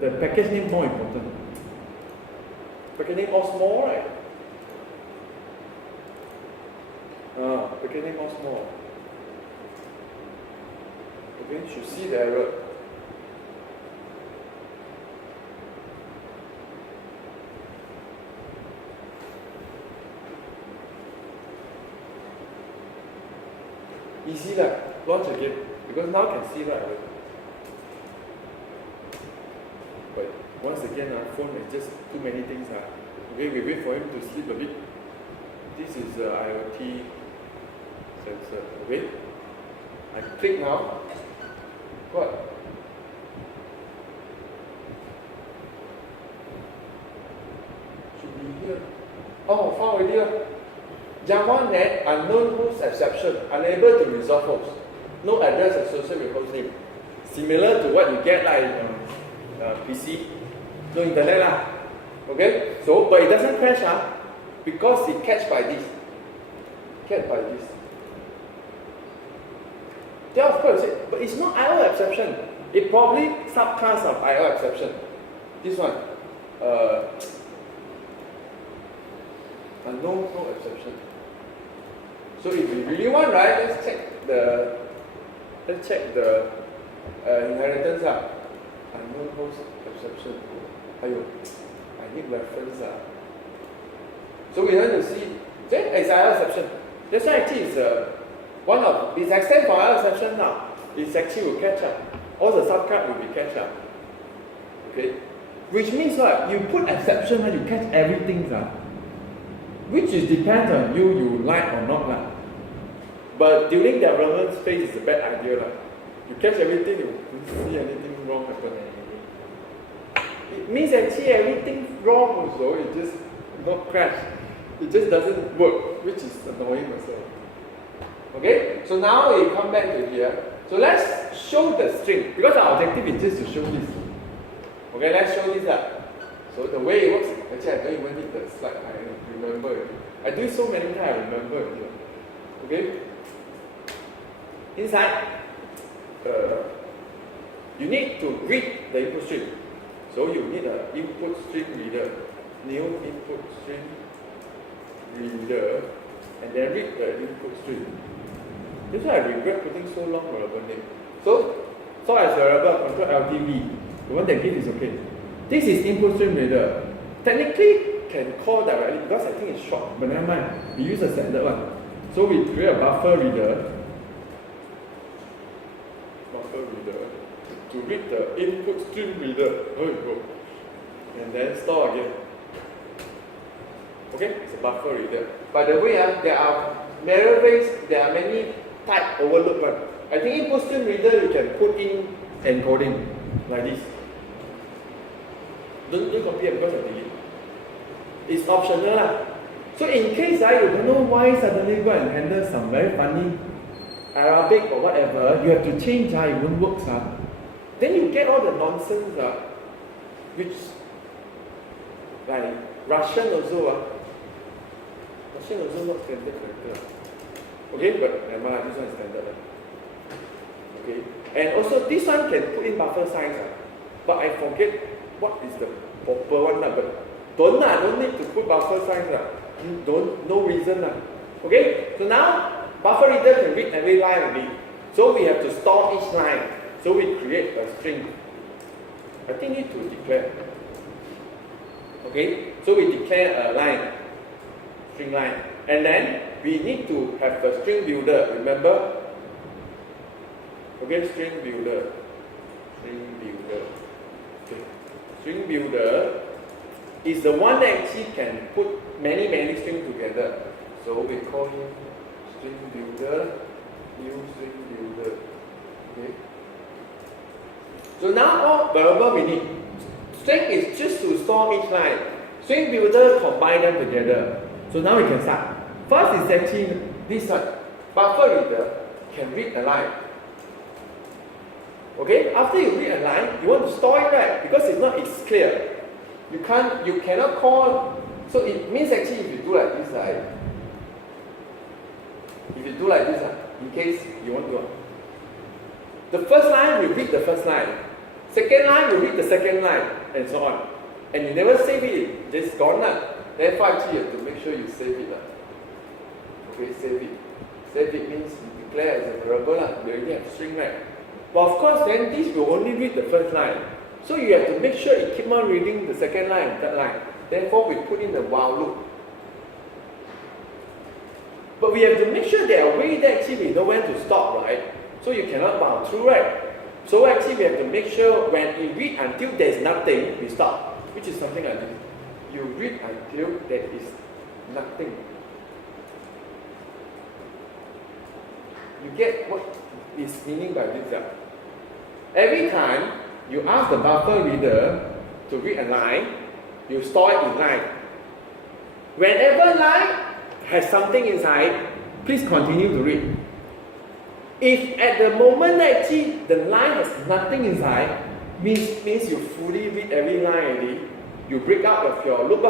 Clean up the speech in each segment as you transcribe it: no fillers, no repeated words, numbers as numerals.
The package name more important. Package name all small, right? Package name all small. Okay, you should see the error. Easy lah, launch again, because now can see that. But once again, our phone is just too many things. Okay, we wait for him to sleep a bit. This is the IoT sensor. Okay, I click now. What? Should be here. Oh, found already. Java net unknown host exception, unable to resolve host. No address associated with host name. Similar to what you get like PC, no internet lah. Okay, so but it doesn't crash because it catch by this. Catch by this. Then of course, but it's not IO exception. It probably subclass of IO exception. This one, unknown host exception. So if we really want, right, let's check the inheritance. Unknown host exception. Ayo, I need reference. So we have to see. Then it's IO exception. That's why actually it's one of its extent for IO exception now. It actually will catch up. All the subclass will be catch up. Okay, which means what? You put exception and you catch everything. Which is depends on you like or not like. But during development phase, it's a bad idea like. You catch everything, you don't see anything wrong happen. It means actually everything wrong also. It just not crash. It just doesn't work, which is annoying also. Okay, so now we come back to here. So let's show the string because our objective is just to show this. Okay, let's show this up. So the way it works, actually I don't even need the slide. I remember it. I do it so many times. I remember it. Okay. Inside, you need to read the input stream. So you need an input stream reader, new input stream reader, and then read the input stream. This is why I regret putting so long variable name. So as variable control LTV, the one that gives is okay. This is input stream reader. Technically can call directly because I think it's short, but never mind. We use a standard one. So we create a buffer reader to read the input stream reader. There you go. And then store again. Okay, it's a buffer reader. By the way, there are many type overload one. I think input stream reader you can put in encoding like this. Don't copy it because I delete. It's optional lah. So in case you don't know why suddenly go and handle some very funny Arabic or whatever, you have to change, it won't work. Then you get all the nonsense, which like Russian also. Russian also not standard character. Okay, but never mind, this one is standard. Okay, and also this one can put in buffer size, but I forget what is the proper one. But don't need to put buffer size. No reason. Okay, so now buffer reader can read every line already. So we have to store each line. So we create a string. I think need to declare. Okay, so we declare a line, string line, and then we need to have a string builder. Remember? Okay, string builder. Okay. String builder is the one that actually can put many strings together. So we call him string builder, new string builder. Okay. So now all variable we need. String is just to store each line. String builder combine them together. So now we can start. First is actually this one. Buffer reader can read a line. Okay, after you read a line, you want to store it, right? Because if not, it's clear. You cannot call. So it means actually if you do like this, right? If you do like this, in case you want to. The first line, you read the first line. Second line, you read the second line, and so on. And you never save it, it's just gone. Therefore, actually, you have to make sure you save it. Okay, save it. Save it means you declare as a variable. You already have string, right? But of course, then this will only read the first line. So you have to make sure it keep on reading the second line and third line. Therefore, we put in the while loop. But we have to make sure there are ways that actually we know when to stop, right? So you cannot while through, right? So actually we have to make sure when we read until there is nothing, we stop. Which is something like this. You read until there is nothing. You get what is meaning by this? Every time you ask the buffer reader to read a line, you store it in line. Whenever line has something inside, please continue to read. If at the moment actually the line has nothing inside, means you fully read every line already, you break out of your loop.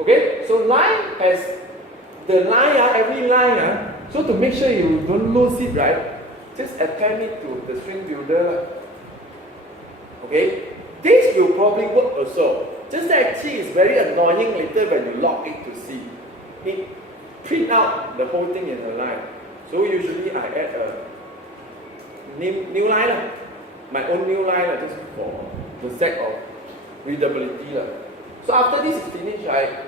Okay? So line has the line, every line. So to make sure you don't lose it, right? Just append it to the StringBuilder. Okay? This will probably work also. Just that actually it's very annoying later when you log it to see. It print out the whole thing in a line. So usually I add a new line, my own new line just for the sake of readability. So after this is finished, right,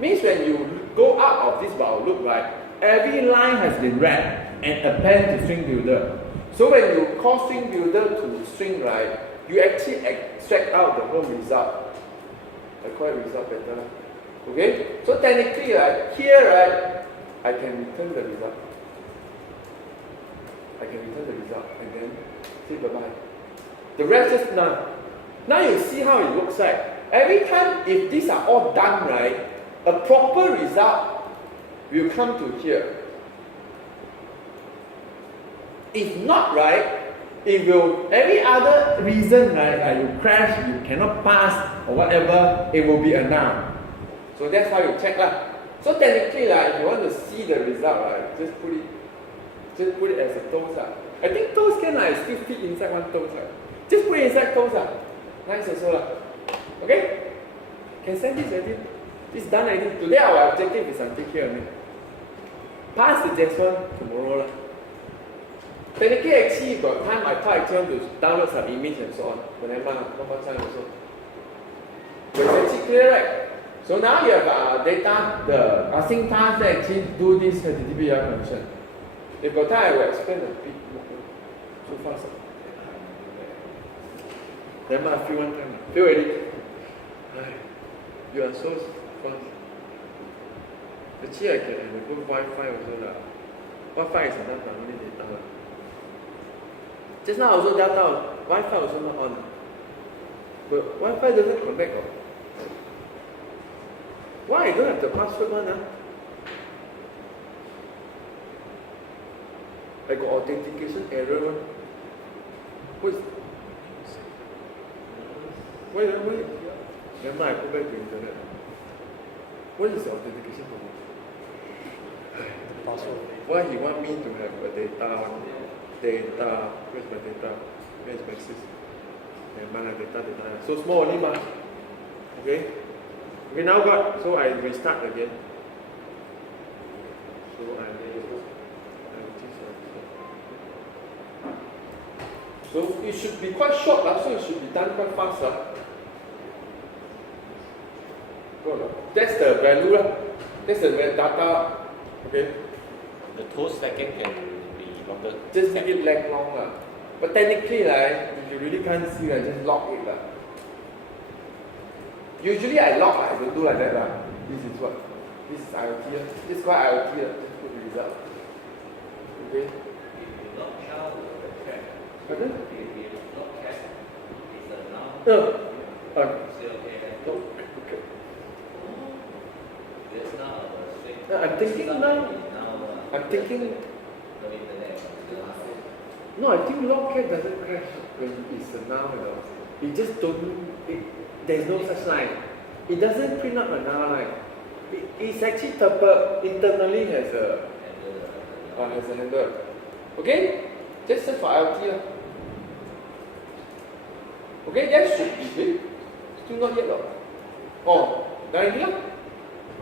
means when you go out of this while loop, right, every line has been read and append to StringBuilder. So when you call StringBuilder to string, right, you actually extract out the whole result. I call it result better. Okay? So technically, right, here, right, I can return the result. I can return the result and then say bye-bye. The rest is none. Now you see how it looks like. Every time, if these are all done right, a proper result will come to here. If not right, it will, every other reason, right, like you crash, you cannot pass, or whatever, it will be a null. So that's how you check lah. So technically, if you want to see the result, right, just put it as a toast. I think toast can still fit inside one toast. Just put it inside toast. Nice also. Okay? Can send this already. It's done already. Today our objective is until here. Pass the JSON tomorrow. Technically, actually, by the time I thought I want to download some image and so on. Whenever, not much time also. But it's actually clear, right? So now you have data, the AsyncTask that actually do this HttpURLConnectionurl. If got time, I will explain a bit more. So fast. Then I feel one time. Feel ready? You are so fast. Actually, I can enable Wi-Fi also. Wi-Fi is enough, only data. Just now also data, Wi-Fi also not on. But Wi-Fi doesn't connect. Why I don't have the password one? I got authentication error. Wait. Never mind, I go back to internet. What is the authentication for? Password. Why he want me to have a data? Where's my data? Where's my sys? Never mind, data. So small only, ma. Okay? We now got, so I restart again. So so it should be quite short, so it should be done quite fast. That's the value, that's the data. Okay. The toast second can be longer. Just make it lag long. But technically, if you really can't see, just log it. Usually I log, I don't do like that. This is what? This is IoT. This is quite IoT. Just put the result. Okay. Pardon? I'm thinking now. No, I think logcat doesn't crash when it's a null. It just don't. There's no such line. It doesn't print out a null line. It's actually internally has a handler. Okay? Just for IoT. Okay, that should be still not yet. Oh, done here.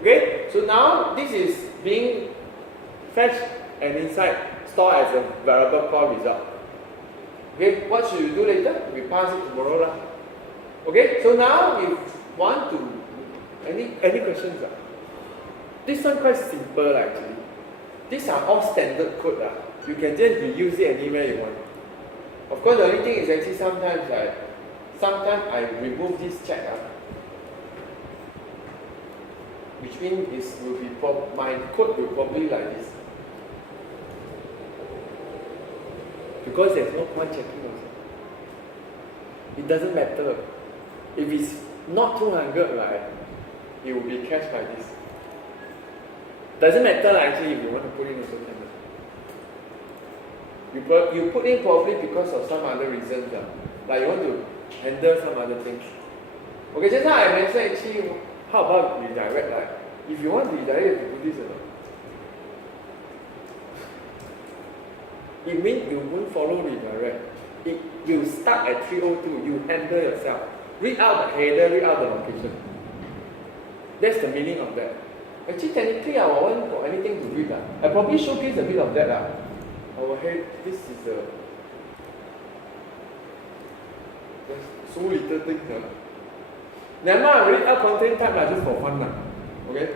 Okay, so now this is being fetched and inside stored as a variable called result. Okay, what should you do later? We pass it tomorrow lah. Okay, so now we want to any questions? This one quite simple actually. These are all standard code lah. You can just reuse it anywhere you want. Of course, the only thing is actually sometimes I remove this check which means this will be my code will probably like this. Because there's no point checking also. It doesn't matter. If it's not 200, right, it will be cached by this. Doesn't matter actually if you want to put in also. You put in probably because of some other reasons. Like you want to handle some other things. Okay, just now I mentioned actually, how about redirect? Like, if you want to redirect, you have to do this or not? It means you won't follow redirect. It will start at 302. You handle yourself. Read out the header, read out the location. That's the meaning of that. Actually, technically, I won't got anything to read. I probably showcase a bit of that. Our head, this is a. There's so little things. Never mind, read out content type just for fun. Okay?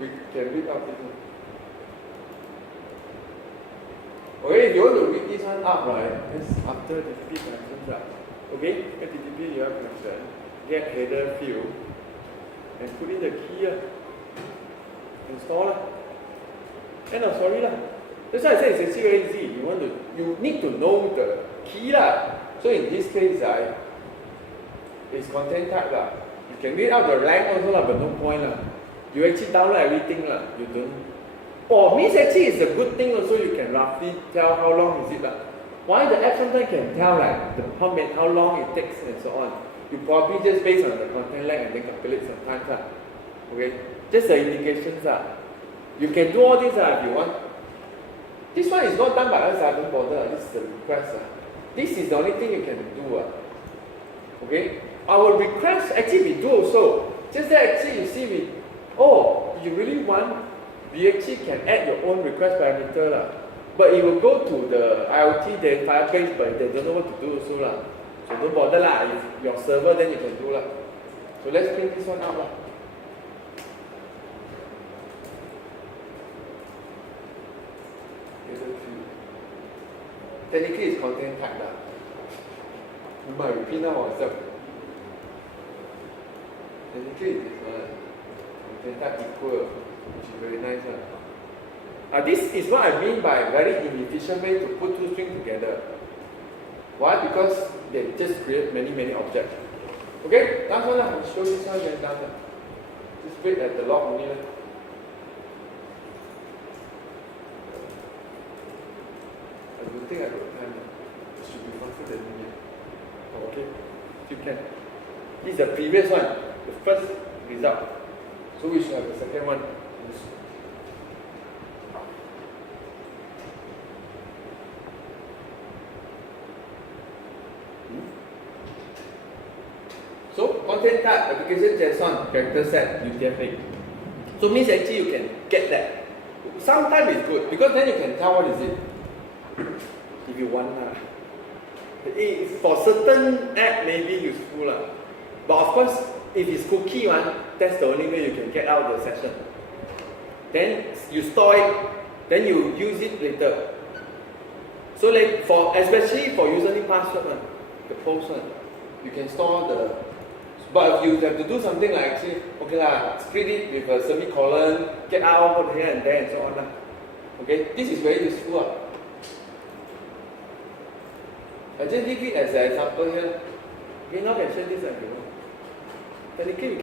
We can read out this one. Okay, if you want to read this one up, right? That's after HTTP connections. Okay, HttpURL connection, get header field, and put in the key. Install. End of story. That's why I say it's actually very easy. You need to know the key. So in this case, it's content type. You can read out the rank also, but no point. You actually download everything. You don't. Oh, means actually it's a good thing also. You can roughly tell how long is it. Why the app sometimes can tell how long it takes and so on. You probably just based on the content length and then calculate sometimes. Okay, just the indications. You can do all this if you want. This one is not done by us. Don't bother. This is the request. This is the only thing you can do. Okay, our request actually we do also. Just that actually you see you really want. We actually can add your own request parameter. But it will go to the IoT then Firebase, but they don't know what to do also. So don't bother. If your server, then you can do. So let's clean this one up. Technically, it's content type. We might repeat now ourselves. Technically, it's content type equal, which is very nice. This is what I mean by very inefficient way to put two strings together. Why? Because they just create many objects. Okay, last one. I'll show this one and done. Just wait at the log only. I don't think I got time. It should be faster than me. Okay, you can. This is the previous one, the first result. So we should have the second one. So content type application JSON character set UTF-8. So means actually you can get that. Sometimes it's good because then you can tell what is it. If you want. For certain app maybe useful. But of course if it's cookie one, that's the only way you can get out the session. Then you store it, then you use it later. So like especially for username password the post one, you can store the. But you have to do something like actually, split it with a semicolon, get out over here and there and so on. Okay, this is very useful. I just leave it as an example here. Okay, now I can share this. Technically,